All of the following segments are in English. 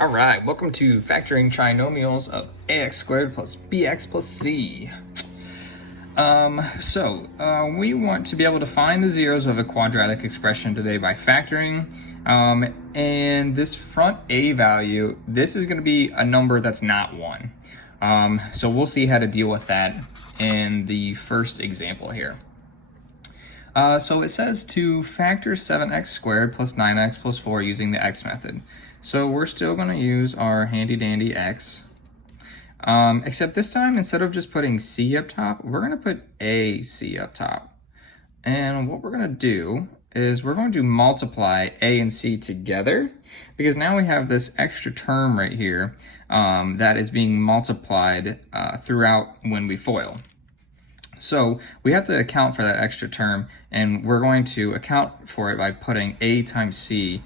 All right, welcome to factoring trinomials of ax squared plus bx plus c. We want to be able to find the zeros of a quadratic expression today by factoring. And this front a value, this is going to be a number that's not 1. So we'll see how to deal with that in the first example here. So it says to factor 7x squared plus 9x plus 4 using the x method. So we're still going to use our handy dandy x, except this time instead of just putting c up top, we're going to put ac up top. And what we're going to do is we're going to multiply a and c together, because now we have this extra term right here that is being multiplied throughout when we FOIL. So we have to account for that extra term, and we're going to account for it by putting a times c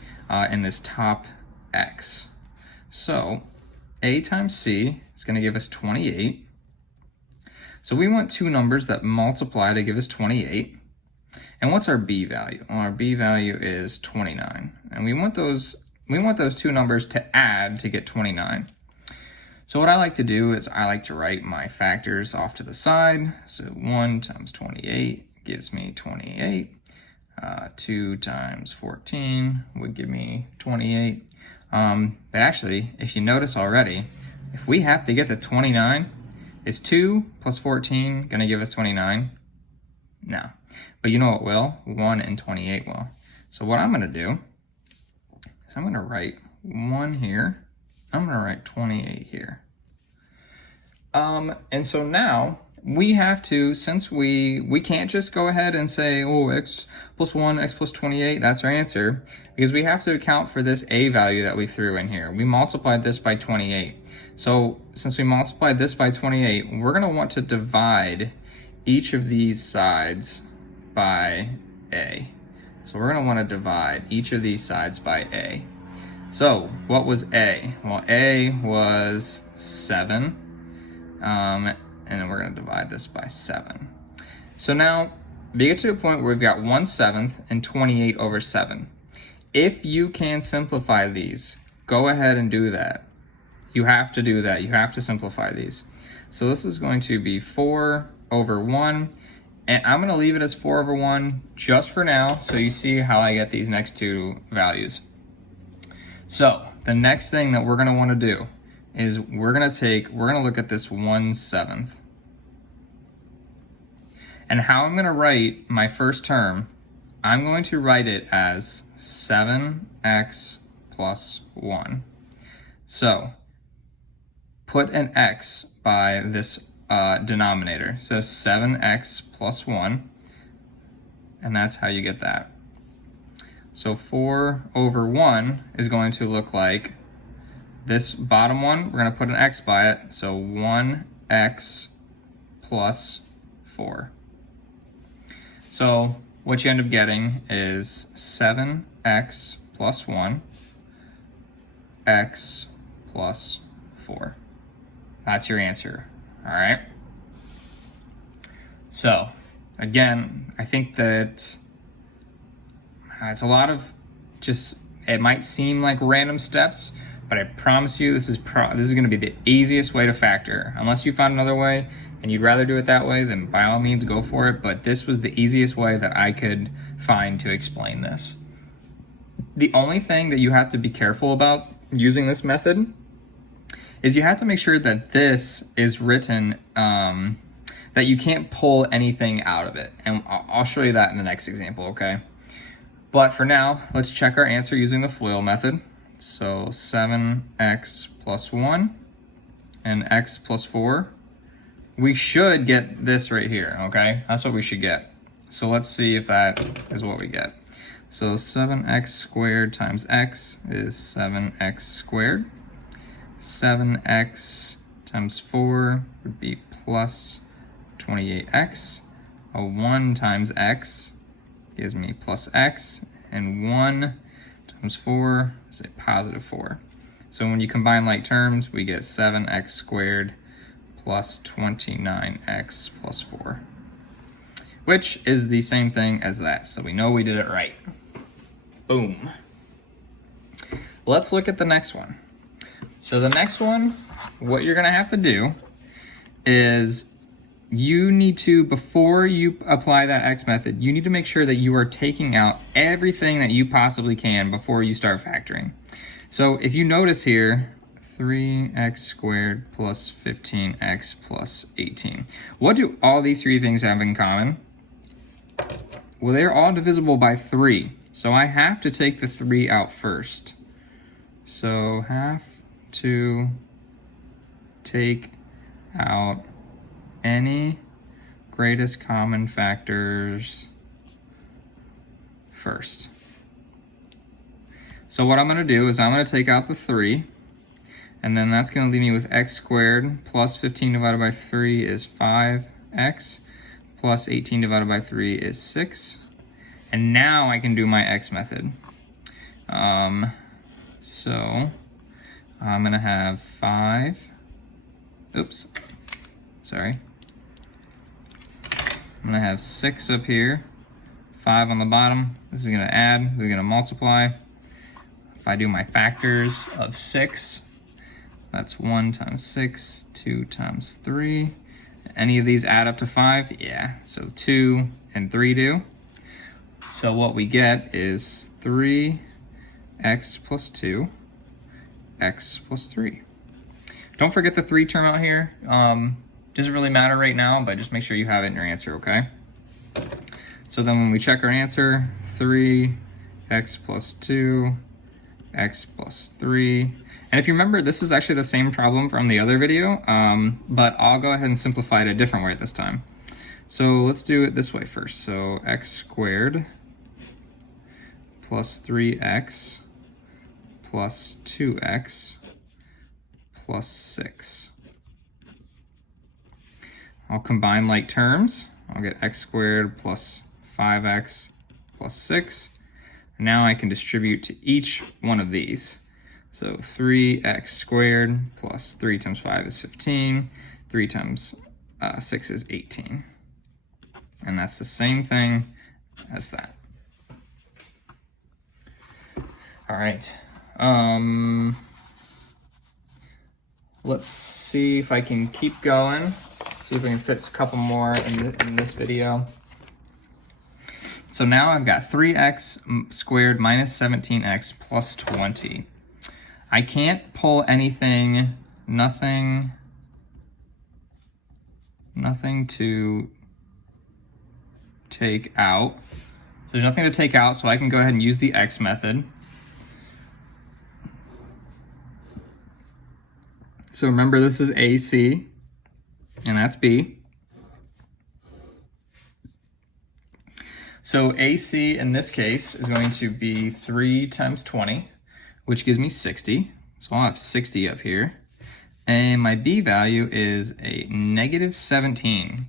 in this top x. So a times c is going to give us 28. So we want two numbers that multiply to give us 28. And what's our b value? Well, our b value is 29. And we want those two numbers to add to get 29. So what I like to do is I like to write my factors off to the side. So 1 times 28 gives me 28. 2 times 14 would give me 28. But actually, if you notice already, if we have to get to 29, is 2 plus 14 going to give us 29? No. But you know what will? 1 and 28 will. So what I'm going to do is I'm going to write 1 here. I'm going to write 28 here. And so now we have to, since we can't just go ahead and say, oh, x plus 1, x plus 28, that's our answer, because we have to account for this a value that we threw in here. We multiplied this by 28. So since we multiplied this by 28, we're going to want to divide each of these sides by a. So we're going to want to divide each of these sides by a. So what was a? Well, a was 7. And then we're going to divide this by 7. So now we get to a point where we've got 1/7 and 28 over 7. If you can simplify these, go ahead and do that. You have to do that. You have to simplify these. So this is going to be 4 over 1. And I'm going to leave it as 4 over 1 just for now, so you see how I get these next two values. So the next thing that we're going to want to do is we're going to look at this 1/7. And how I'm going to write my first term, I'm going to write it as 7x plus 1. So put an x by this denominator. So 7x plus 1, and that's how you get that. So 4 over 1 is going to look like this bottom one. We're going to put an x by it. So 1x plus 4. So what you end up getting is 7x plus 1, x plus 4. That's your answer. All right. So again, I think that it's a lot of just, it might seem like random steps, but I promise you this is going to be the easiest way to factor. Unless you found another way and you'd rather do it that way, then by all means go for it. But this was the easiest way that I could find to explain this. The only thing that you have to be careful about using this method is you have to make sure that this is written, that you can't pull anything out of it. And I'll show you that in the next example, okay? But for now, let's check our answer using the FOIL method. So 7x plus 1 and x plus 4. We should get this right here, okay? That's what we should get. So let's see if that is what we get. So 7x squared times x is 7x squared. 7x times 4 would be plus 28x. A 1 times x gives me plus x, and 1 times 4 is a positive 4. So when you combine like terms, we get 7x squared plus 29x plus 4, which is the same thing as that. So we know we did it right. Boom. Let's look at the next one. So the next one, what you're gonna have to do is you need to, before you apply that x method, you need to make sure that you are taking out everything that you possibly can before you start factoring. So if you notice here, 3x squared plus 15x plus 18. What do all these three things have in common? Well, they're all divisible by 3. So I have to take the 3 out first. So have to take out any greatest common factors first. So what I'm going to do is I'm going to take out the 3, and then that's going to leave me with x squared plus 15 divided by 3 is 5x, plus 18 divided by 3 is 6. And now I can do my x method. So I'm going to have 5, oops, sorry. I'm going to have 6 up here, 5 on the bottom. This is going to add, this is going to multiply. If I do my factors of 6, that's 1 times 6, 2 times 3. Any of these add up to 5? Yeah, so 2 and 3 do. So what we get is 3x plus 2, x plus 3. Don't forget the 3 term out here. Doesn't really matter right now, but just make sure you have it in your answer, okay? So then when we check our answer, 3x plus 2, x plus 3. And if you remember, this is actually the same problem from the other video, but I'll go ahead and simplify it a different way this time. So let's do it this way first. So x squared plus 3x plus 2x plus 6. I'll combine like terms. I'll get x squared plus 5x plus 6. Now I can distribute to each one of these. So 3x squared plus 3 times 5 is 15. 3 times 6 is 18. And that's the same thing as that. All right. Let's see if I can keep going. See if I can fit a couple more in this video. So now I've got 3x squared minus 17x plus 20. I can't pull anything, nothing to take out. So there's nothing to take out, so I can go ahead and use the x method. So remember, this is AC, and that's B. So AC in this case is going to be 3 times 20, which gives me 60. So I'll have 60 up here. And my B value is a negative 17.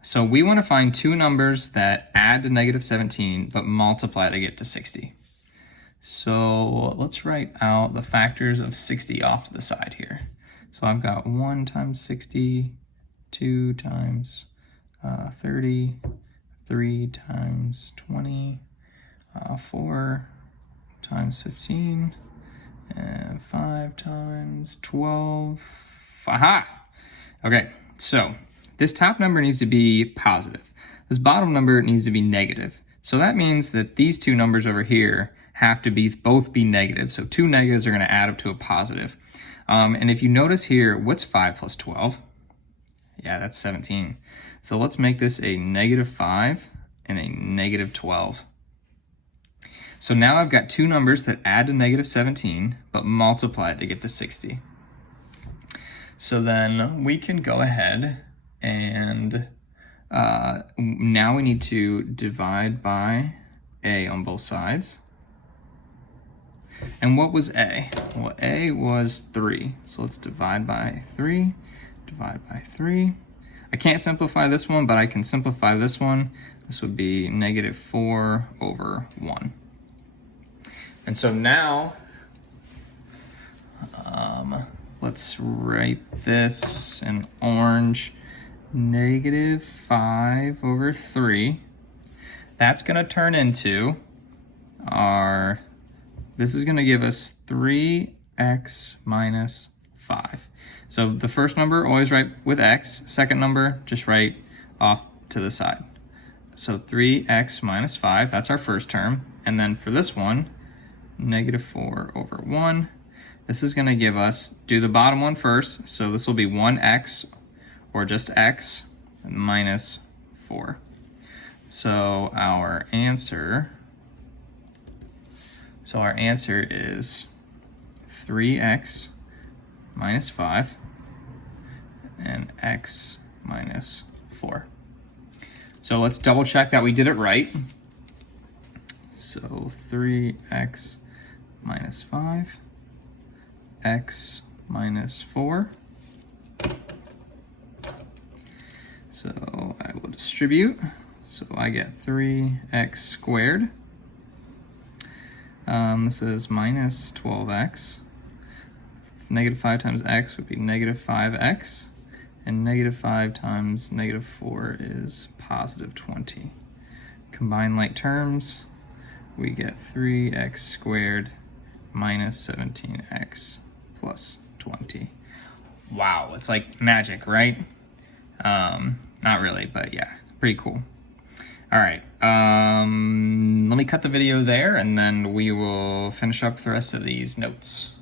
So we want to find two numbers that add to negative 17, but multiply to get to 60. So let's write out the factors of 60 off to the side here. So I've got 1 times 60, 2 times 30, 3 times 20, 4 times 15, and 5 times 12. Aha! Okay, so this top number needs to be positive. This bottom number needs to be negative. So that means that these two numbers over here have to both be negative. So two negatives are going to add up to a positive. And if you notice here, what's 5 plus 12? Yeah, that's 17. So let's make this a negative 5 and a negative 12. So now I've got two numbers that add to negative 17, but multiply it to get to 60. So then we can go ahead and now we need to divide by A on both sides. And what was A? Well, A was 3. So let's divide by 3, divide by 3. I can't simplify this one, but I can simplify this one. This would be negative 4 over 1. And so now, let's write this in orange, negative 5 over 3. That's going to turn into our, this is going to give us 3 x minus 5. So the first number, always write with x. Second number, just write off to the side. So 3x minus 5, that's our first term. And then for this one, negative 4 over 1. This is going to give us, do the bottom one first. So this will be 1x, or just x, minus 4. So our answer is 3x minus 5 and x minus 4. So let's double check that we did it right. So 3x minus 5, x minus 4. So I will distribute. So I get 3x squared. This is minus 12x. Negative 5 times x would be negative 5x. And negative 5 times negative 4 is positive 20. Combine like terms, we get 3x squared minus 17x plus 20. Wow, it's like magic, right? Not really, but yeah, pretty cool. All right, let me cut the video there and then we will finish up the rest of these notes.